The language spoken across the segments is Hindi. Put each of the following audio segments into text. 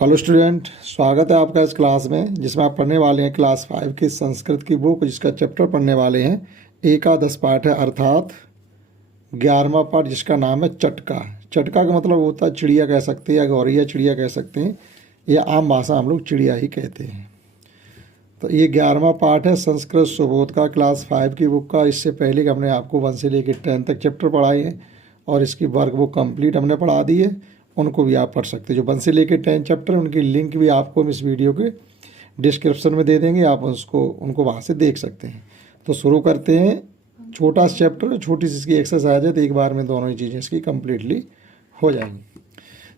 हेलो स्टूडेंट, स्वागत है आपका इस क्लास में जिसमें आप पढ़ने वाले हैं क्लास 5 की संस्कृत की बुक, जिसका चैप्टर पढ़ने वाले हैं एकादश पाठ है, अर्थात 11वां पाठ, जिसका नाम है चटका। चटका का मतलब होता है चिड़िया कह सकते हैं या गौरैया चिड़िया कह सकते हैं, या आम भाषा हम लोग चिड़िया ही कहते हैं। तो ये 11वां पाठ है संस्कृत सुबोध का, क्लास 5 की बुक का। इससे पहले कि हमने आपको 1 से लेकर 10 तक चैप्टर पढ़ाए हैं और इसकी वर्क बुक कंप्लीट हमने पढ़ा दी है, उनको भी आप पढ़ सकते हैं। जो 1 से लेकर 10 चैप्टर है उनकी लिंक भी आपको हम इस वीडियो के डिस्क्रिप्शन में दे देंगे, आप उनको वहाँ से देख सकते हैं। तो शुरू करते हैं। छोटा सा चैप्टर, छोटी सी इसकी एक्सरसाइज है, तो एक बार में दोनों ही चीज़ें इसकी कम्प्लीटली हो जाएंगी।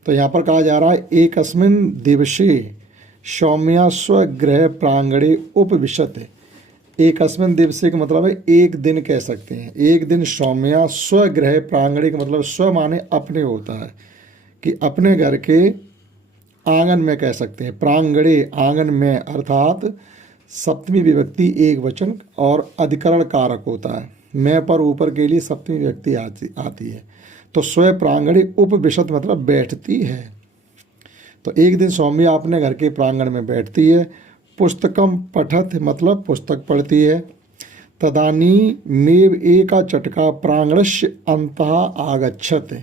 तो यहाँ पर कहा जा रहा है एकस्मिन् दिवसे सौम्या स्वगृह प्रांगणे उपविशत। एकस्मिन् दिवसे का मतलब है एक दिन कह सकते हैं। एक दिन सौम्या स्वगृह प्रांगणे का मतलब स्व माने अपने होता है कि अपने घर के आंगन में कह सकते हैं। प्रांगणे आंगन में, अर्थात सप्तमी विभक्ति एक वचन और अधिकरण कारक होता है। मैं पर ऊपर के लिए सप्तमी विभक्ति आती है। तो स्व प्रांगणे उपविशत मतलब बैठती है। तो एक दिन सौम्या अपने घर के प्रांगण में बैठती है। पुस्तकम पठत मतलब पुस्तक पढ़ती है। तदानीमेव एका चटका प्रांगणस्य अंतः आगच्छत।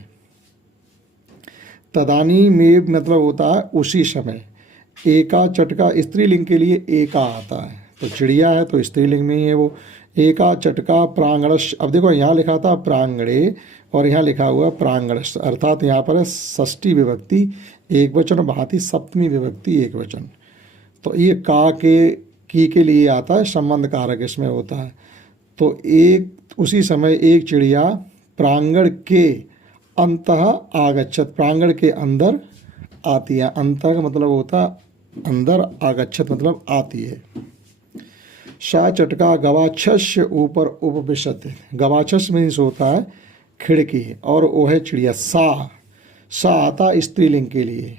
तदानीमेव मतलब होता है उसी समय। एका चटका स्त्रीलिंग के लिए एका आता है, तो चिड़िया है तो स्त्रीलिंग में ही है वो। एका चटका प्रांगणस्य, अब देखो यहाँ लिखा था प्रांगणे और यहाँ लिखा हुआ प्रांगणस्, अर्थात यहाँ पर है षष्ठी विभक्ति एक वचन, भांति सप्तमी विभक्ति एक वचन। तो ये का के लिए आता है, संबंध कारक इसमें होता है। तो एक उसी समय एक चिड़िया प्रांगण के अंतः आगच्छत, प्रांगण के अंदर आती है। अंतः का मतलब होता है अंदर, आगच्छत मतलब आती है। सा चटका गवाक्षस्य ऊपर उपविशत। गवाक्षस मीन्स होता है खिड़की, और ओ है चिड़िया। सा आता स्त्रीलिंग के लिए,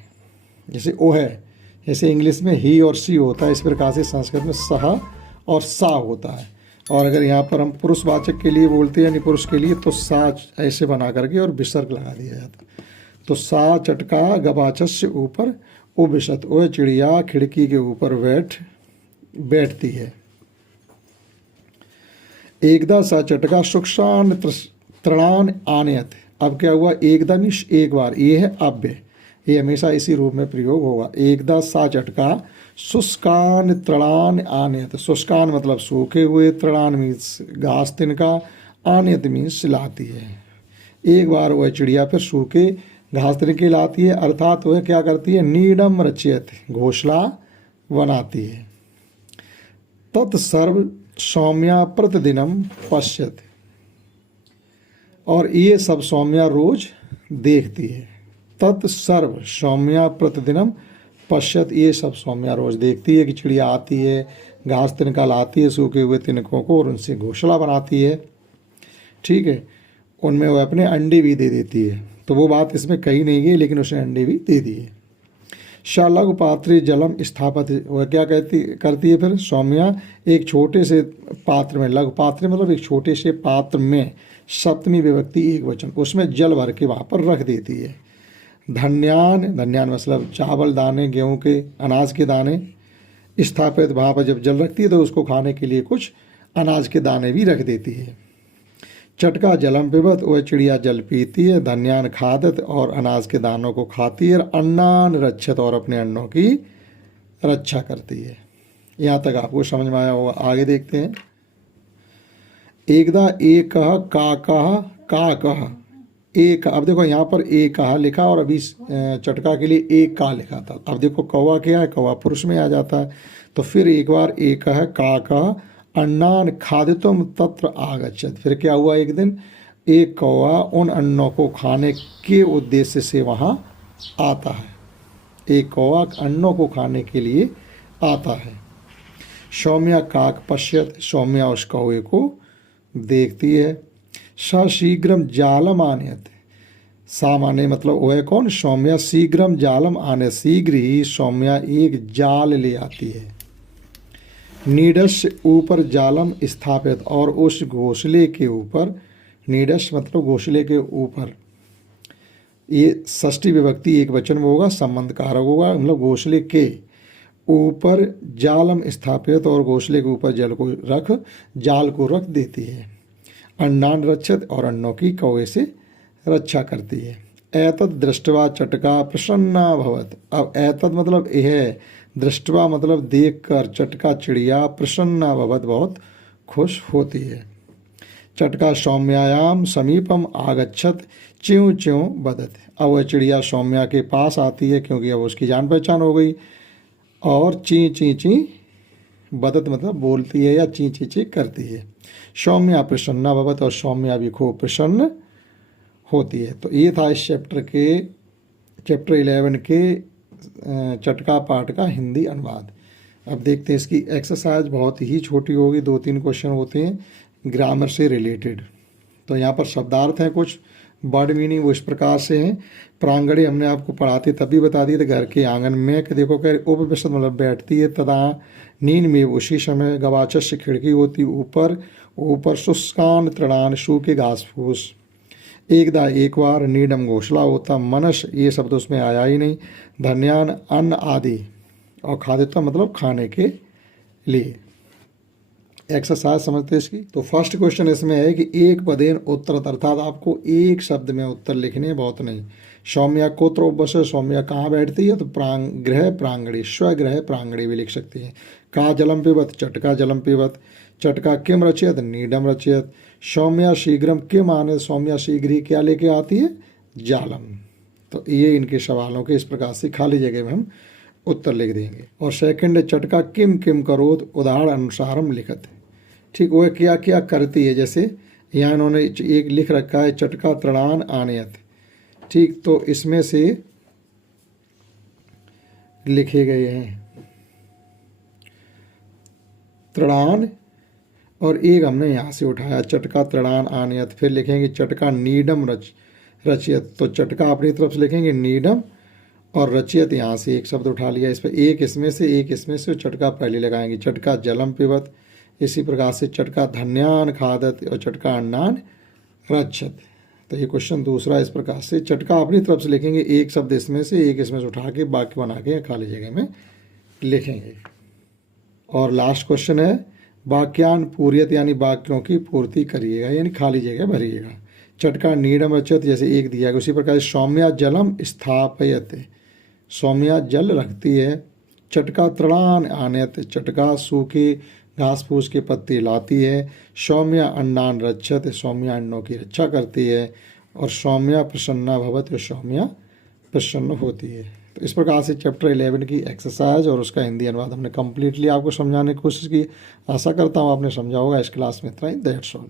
जैसे ओ है, जैसे इंग्लिश में ही और सी होता है, इस प्रकार से संस्कृत में सह और सा होता है। और अगर यहाँ पर हम पुरुषवाचक के लिए बोलते हैं यानी पुरुष के लिए, तो सा ऐसे बना करके और विसर्ग लगा दिया जाता है। तो सा चटका गवाक्षस्य ऊपर उपविशत, वह चिड़िया खिड़की के ऊपर बैठती है। एकदा सा चटका शुष्कान तृणान आनयत। अब क्या हुआ, एकदा मीन्स एक बार, ये है अव्यय, ये हमेशा इसी रूप में प्रयोग होगा। एकदा सा चटका शुष्कान तृणान आनयत। शुष्कान मतलब सूखे हुए, तृणान मीन्स घास तिनका, आनयत मीन्स लाती है। एक बार वह चिड़िया फिर सूखे घास तिनके लाती है, अर्थात वह क्या करती है, नीडम रचयत, घोंसला बनाती है। तत्सर्व सौम्या प्रतिदिनम पश्यत, और ये सब सौम्या रोज देखती है। तत्सर्व सौम्या प्रतिदिनम पश्यत, ये सब सौम्या रोज देखती है कि चिड़िया आती है, घास तिनका लाती है सूखे हुए तिनकों को, और उनसे घोंसला बनाती है। ठीक है, उनमें वो अपने अंडे भी दे देती है। तो वो बात इसमें कही नहीं गई, लेकिन उसने अंडे भी दे दिए। लघु पात्रे जलम स्थापित, वह क्या करती है फिर सौम्या, एक छोटे से पात्र में, लघु पात्र मतलब एक छोटे से पात्र में, सप्तमी विभक्ति एक वचन, उसमें जल भर के वहाँ पर रख देती है। धन्यान मतलब चावल दाने, गेहूं के अनाज के दाने, स्थापित वहाँ पर जब जल रखती है तो उसको खाने के लिए कुछ अनाज के दाने भी रख देती है। चटका जलम पिबत, वह चिड़िया जल पीती है। धन्यान खादत, और अनाज के दानों को खाती है। अन्नान रक्षत, और अपने अन्नों की रक्षा करती है। यहाँ तक आपको समझ में आया होगा, आगे देखते हैं। एकदा एक का एक, अब देखो यहाँ पर एक कहा लिखा और अभी चटका के लिए एक का लिखा था। अब देखो कौवा क्या है, कौवा पुरुष में आ जाता है। तो फिर एक बार एक है का अन्नान खादितुम तत्र आगच्छत। फिर क्या हुआ, एक दिन एक कौवा उन अन्नों को खाने के उद्देश्य से वहाँ आता है। एक कौवा अन्नों को खाने के लिए आता है। सौम्या काक पश्यत, सौम्या उस कौवे को देखती है। शीघ्रम जालम आनयत, सामान्य मतलब वह कौन, सौम्या। शीघ्रम जालम आने, शीघ्र ही सौम्या एक जाल ले आती है। नीडस ऊपर जालम स्थापित, और उस घोंसले के ऊपर, नीडस मतलब घोंसले के ऊपर, ये षष्ठी विभक्ति एक वचन में होगा, संबंध कारक होगा, मतलब घोंसले के ऊपर जालम स्थापित और घोंसले के ऊपर जल को रख, जाल को रख देती है। अन्नान रक्षत और अन्नों की कौवे से रक्षा करती है। एतद दृष्टवा चटका प्रसन्ना भवत। अब एतद मतलब यह, दृष्टवा मतलब देखकर, चटका चिड़िया प्रसन्ना भवत बहुत खुश होती है। चटका सौम्यायाम समीपम आगच्छत च्यों च्यों बदत। अब वह चिड़िया सौम्या के पास आती है क्योंकि अब उसकी जान पहचान हो गई, और ची ची ची बदत मतलब बोलती है या ची ची ची करती है। सौम्या प्रसन्ना भवत, और सौम्या भी खूब प्रसन्न होती है। तो ये था इस चैप्टर 11 के चटका पाठ का हिंदी अनुवाद। अब देखते हैं इसकी एक्सरसाइज, बहुत ही छोटी होगी, 2-3 क्वेश्चन होते हैं ग्रामर से रिलेटेड। तो यहाँ पर शब्दार्थ हैं कुछ, वर्ड मीनिंग वो इस प्रकार से हैं। प्रांगणे हमने आपको पढ़ाते तभी बता दिए थे, घर के आंगन में, कि देखो कह उपविशत मतलब बैठती है, तदा नींद में उसी समय, गवाचस्य खिड़की होती ऊपर, ऊपर शुष्कान तृणान सूखे घास फूस, एकदा एक बार, नीडम घोंसला होता, मनस ये शब्द उसमें आया ही नहीं, धन्यान अन्न आदि, और खादित्व मतलब खाने के लिए। एक्सरसाइज समझते हैं इसकी। तो फर्स्ट क्वेश्चन इसमें है कि एक पदेन उत्तर, अर्थात आपको एक शब्द में उत्तर लिखने, बहुत नहीं। सौम्या कोत्र उपवश, सौम्या कहाँ बैठती है, तो गृह प्रांगणे, स्वगृह प्रांगणे भी लिख सकती है। का जलम पिबत, चटका जलम पिबत। चटका किम रचयत, नीडम रचयत। सौम्या शीघ्रम किम आने, सौम्या शीघ्र ही क्या लेके आती है, जालम। तो ये इनके सवालों के इस प्रकार से खाली जगह में हम उत्तर लिख देंगे। और सेकंड है चटका किम किम करोत, उदाहरण अनुसारम लिखत। ठीक, वह क्या क्या करती है, जैसे यहाँ इन्होंने एक लिख रखा है चटका तृणान आनयत। ठीक, तो इसमें से लिखे गए हैं तृणान, और एक हमने यहाँ से उठाया चटका तृणान आनयत। फिर लिखेंगे चटका नीडम रचयत, तो चटका अपनी तरफ से लिखेंगे नीडम, और रचयत यहाँ से एक शब्द उठा लिया, इस पर एक इसमें से एक इसमें से, चटका पहले लगाएंगे। चटका जलम पिबत, इसी प्रकार से चटका धन्यान खादत, और चटका अन्नान रक्षत। तो ये क्वेश्चन दूसरा इस प्रकार से, चटका अपनी तरफ से लिखेंगे, एक शब्द इसमें से एक इसमें से उठा के वाक्य बना के खाली जगह में लिखेंगे। और लास्ट क्वेश्चन है वाक्यान पूर्यत, यानी वाक्यों की पूर्ति करिएगा, यानी खाली जगह भरिएगा। चटका नीडम रचत, जैसे एक दिया गया, उसी प्रकार सौम्या जलम स्थापयत, सौम्या जल रखती है। चटका तृणान आनयत, चटका सूखे घास फूस के पत्ते लाती है। सौम्या अन्नान रक्षत, सौम्या अन्नों की रक्षा करती है। और सौम्या प्रसन्ना भवत, सौम्या प्रसन्न होती है। तो इस प्रकार से चैप्टर 11 की एक्सरसाइज और उसका हिंदी अनुवाद हमने कम्प्लीटली आपको समझाने की कोशिश की। आशा करता हूँ आपने समझा होगा। इस क्लास में इतना ही, दैट्स ऑल।